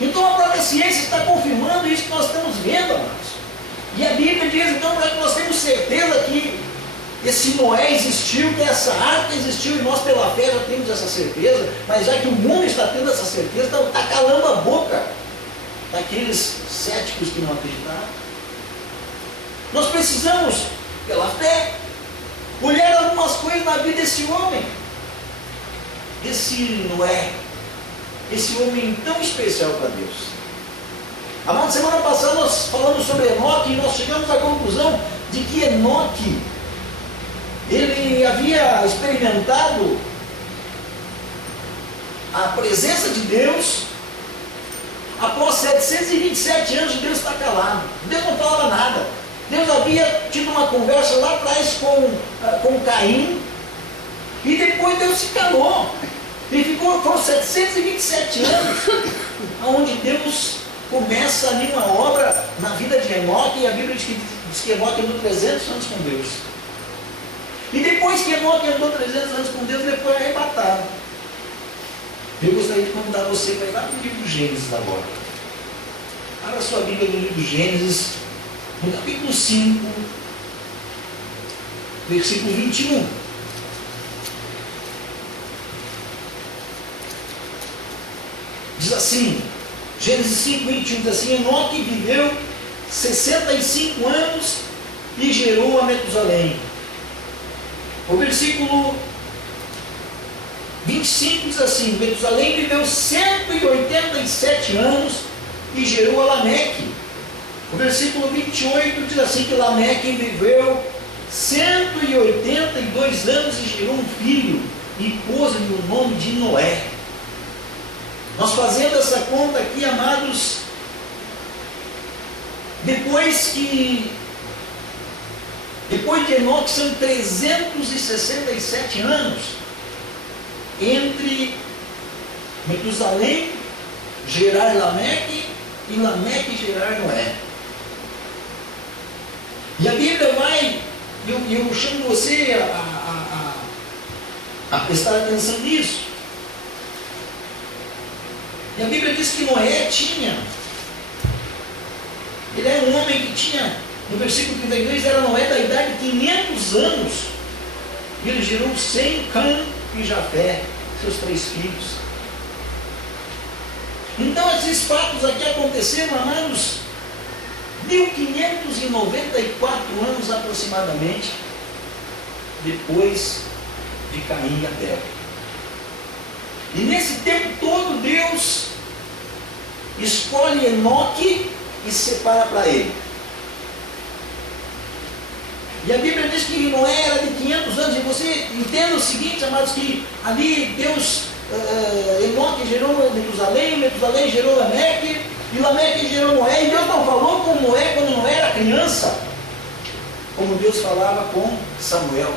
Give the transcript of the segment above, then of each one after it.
Então a própria ciência está confirmando isso que nós estamos vendo, amados. E a Bíblia diz, então, que nós temos certeza que esse Noé existiu, que essa arca existiu, e nós pela fé já temos essa certeza, mas já que o mundo está tendo essa certeza, está calando a boca daqueles céticos que não acreditaram. Nós precisamos, pela fé, olhar algumas coisas na vida desse homem, esse Noé, esse homem tão especial para Deus. A semana passada nós falamos sobre Enoque e nós chegamos à conclusão de que Enoque, ele havia experimentado a presença de Deus após 727 anos de Deus estar calado. Deus não falava nada. Deus havia tido uma conversa lá atrás com Caim, e depois Deus se calou. Ele foram 727 anos, onde Deus começa ali uma obra na vida de Enoque, e a Bíblia diz que Enoque andou 300 anos com Deus. E depois que Enoque andou 300 anos com Deus, ele foi arrebatado. Eu gostaria de convidar você para ir lá no livro do Gênesis agora. Abra sua Bíblia no livro do Gênesis, no capítulo 5, versículo 21. Diz assim, Gênesis 5, 21, diz assim: Enoque viveu 65 anos e gerou a Metusalém. O versículo 25 diz assim: Metusalém viveu 187 anos e gerou a Lameque. O versículo 28 diz assim que Lameque viveu 182 anos e gerou um filho e pôs-lhe o nome de Noé. Nós fazendo essa conta aqui, amados, depois de Enoque são 367 anos entre Metusalém gerar Lameque e Lameque gerar Noé. E a Bíblia vai, eu chamo você a prestar atenção nisso. E a Bíblia diz que Noé ele era um homem que tinha, no versículo 32, era Noé da idade de 500 anos. E ele gerou Sem, Cã e Jafé, seus 3 filhos. Então esses fatos aqui aconteceram, amados, 1594 anos aproximadamente depois de Caim e Abel. E nesse tempo todo Deus escolhe Enoque e separa para ele. E a Bíblia diz que Noé era de 500 anos. E você entenda o seguinte, amados, que ali Deus, Enoque gerou Metusalém, Metusalém gerou Lameque, e Lameque gerou Noé. E Deus não falou com Noé quando Noé era criança, como Deus falava com Samuel.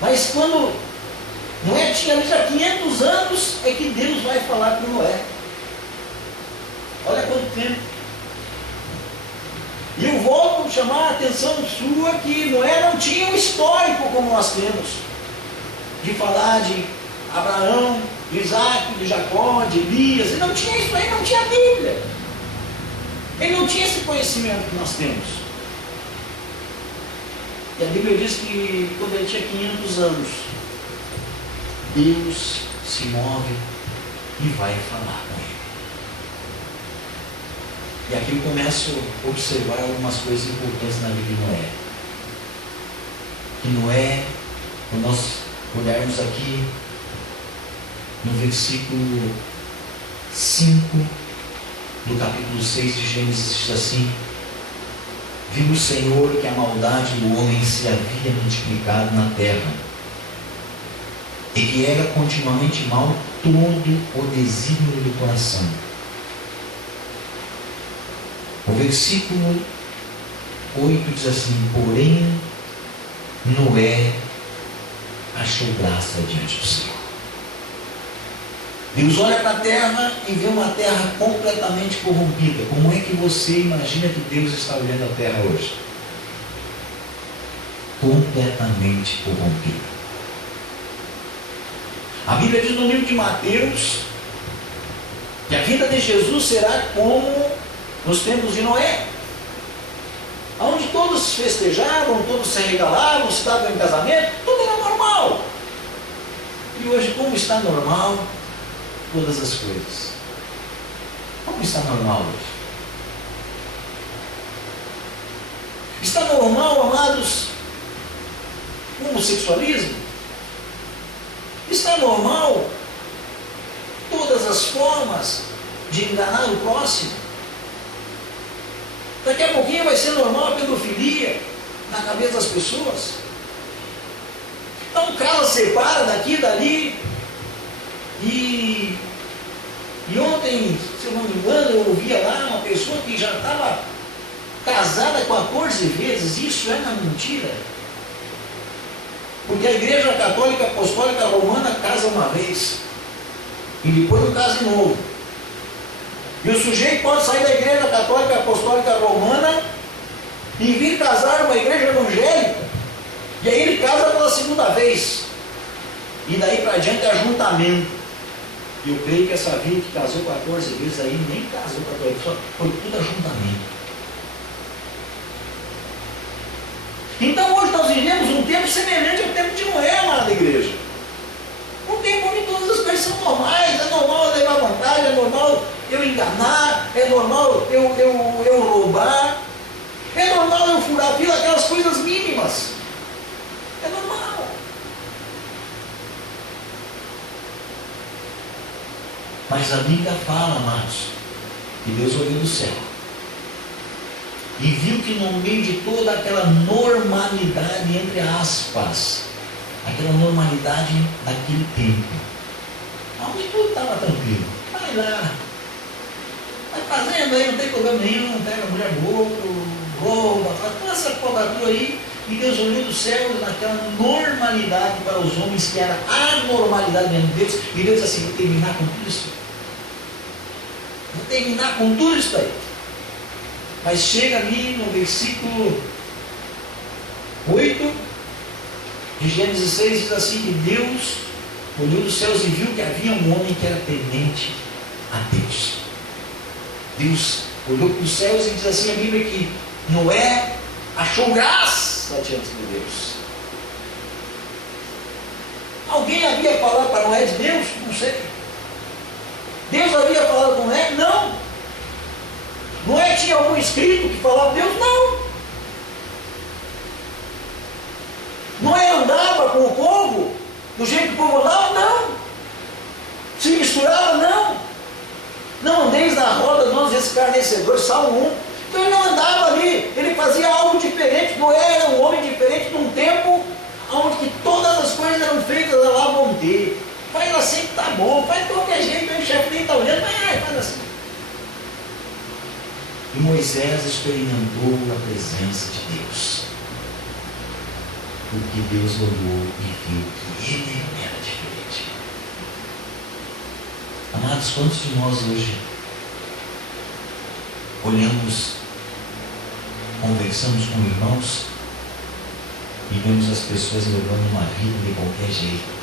Mas quando Noé tinha já 500 anos, é que Deus vai falar com Noé. Olha quanto tempo. E eu volto a chamar a atenção sua que Noé não tinha um histórico como nós temos, de falar de Abraão, de Isaac, de Jacó, de Elias. Ele não tinha isso aí, não tinha a Bíblia. Ele não tinha esse conhecimento que nós temos. E a Bíblia diz que quando ele tinha 500 anos, Deus se move e vai falar com ele. E aqui eu começo a observar algumas coisas importantes na vida de Noé. Que Noé, quando nós olharmos aqui no versículo 5 do capítulo 6 de Gênesis, diz assim: viu o Senhor que a maldade do homem se havia multiplicado na terra, e que era continuamente mal todo o desígnio do coração. O versículo 8 diz assim: porém Noé achou graça diante do Senhor. Deus olha para a terra e vê uma terra completamente corrompida. Como é que você imagina que Deus está olhando a terra hoje? Completamente corrompida. A Bíblia diz no livro de Mateus que a vinda de Jesus será como nos tempos de Noé, onde todos festejavam, todos se regalavam, estavam em casamento, tudo era normal. E hoje, como está normal todas as coisas? Como está normal hoje? Está normal, amados, o homossexualismo? Está normal todas as formas de enganar o próximo? Daqui a pouquinho vai ser normal a pedofilia na cabeça das pessoas. Então o cara separa daqui e dali. E ontem, se eu não me engano, eu ouvia lá uma pessoa que já estava casada 14 vezes. Isso é uma mentira. Porque a Igreja Católica Apostólica Romana casa uma vez. E depois não casa de novo. E o sujeito pode sair da Igreja Católica Apostólica Romana e vir casar numa igreja evangélica. E aí ele casa pela segunda vez. E daí para diante é ajuntamento. E eu creio que essa vida que casou 14 vezes aí nem casou 14 vezes, só foi tudo ajuntamento. Então hoje nós vivemos um tempo semelhante ao tempo de Noé, amada igreja. Um tempo onde todas as coisas são normais, é normal eu levar vantagem, é normal eu enganar, é normal eu roubar, é normal eu furar a fila, aquelas coisas mínimas. É normal. Mas a Bíblia fala, amados, que Deus olhou do céu e viu que no meio de toda aquela normalidade, entre aspas, aquela normalidade daquele tempo, onde tudo estava tranquilo, vai lá, vai fazendo aí, não tem problema nenhum, pega a mulher do outro, rouba, faz toda essa cobertura aí, e Deus olhou do céu naquela normalidade para os homens, que era a normalidade mesmo de Deus, e Deus disse assim: vou terminar com tudo isso. Vou terminar com tudo isso aí. Mas chega ali no versículo 8 de Gênesis 6, diz assim: que Deus olhou dos céus e viu que havia um homem que era temente a Deus. Deus olhou para os céus e diz assim a Bíblia que Noé achou graça diante de Deus. Alguém havia falado para Noé de Deus? Não sei. Deus havia falado com Noé? Não. Noé tinha algum escrito que falava de Deus? Não. Noé andava com o povo do jeito que o povo andava? Não. Se misturava? Não. Não andeis na roda dos escarnecedores, Salmo 1. Então ele não andava ali, ele fazia algo diferente. Noé era um homem diferente de um tempo onde que todas as coisas eram feitas lá vão ter. Faz assim que tá bom, faz de qualquer jeito, o chefe nem está olhando, mas faz assim. E Moisés experimentou a presença de Deus. Porque Deus olhou e viu que ele era diferente. Amados, quantos de nós hoje olhamos, conversamos com irmãos e vemos as pessoas levando uma vida de qualquer jeito?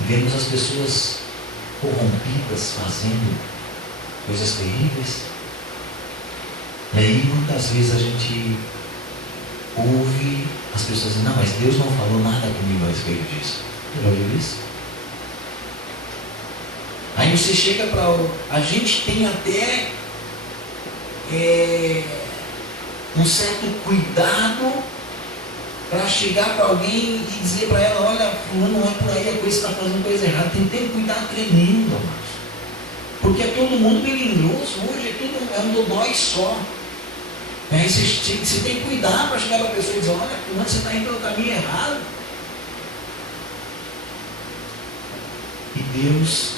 Vemos as pessoas corrompidas fazendo coisas terríveis. E aí muitas vezes a gente ouve as pessoas dizendo: não, mas Deus não falou nada comigo a respeito disso. Você já ouviu isso? Aí você chega para... A gente tem até um certo cuidado para chegar para alguém e dizer para ela: olha, fulano, não é por aí, a coisa está fazendo coisa errada. Tem que ter um cuidado tremendo, amados. Porque é todo mundo melindroso hoje, é um dodói só. Aí você tem que cuidar para chegar para a pessoa e dizer: olha, fulano, você está indo pelo caminho errado. E Deus,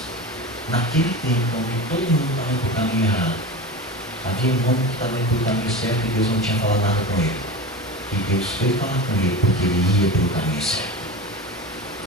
naquele tempo onde todo mundo estava indo pelo caminho errado, havia um homem que estava indo pelo caminho certo e Deus não tinha falado nada com ele. E Deus foi falar com ele porque ele ia pelo caminho certo.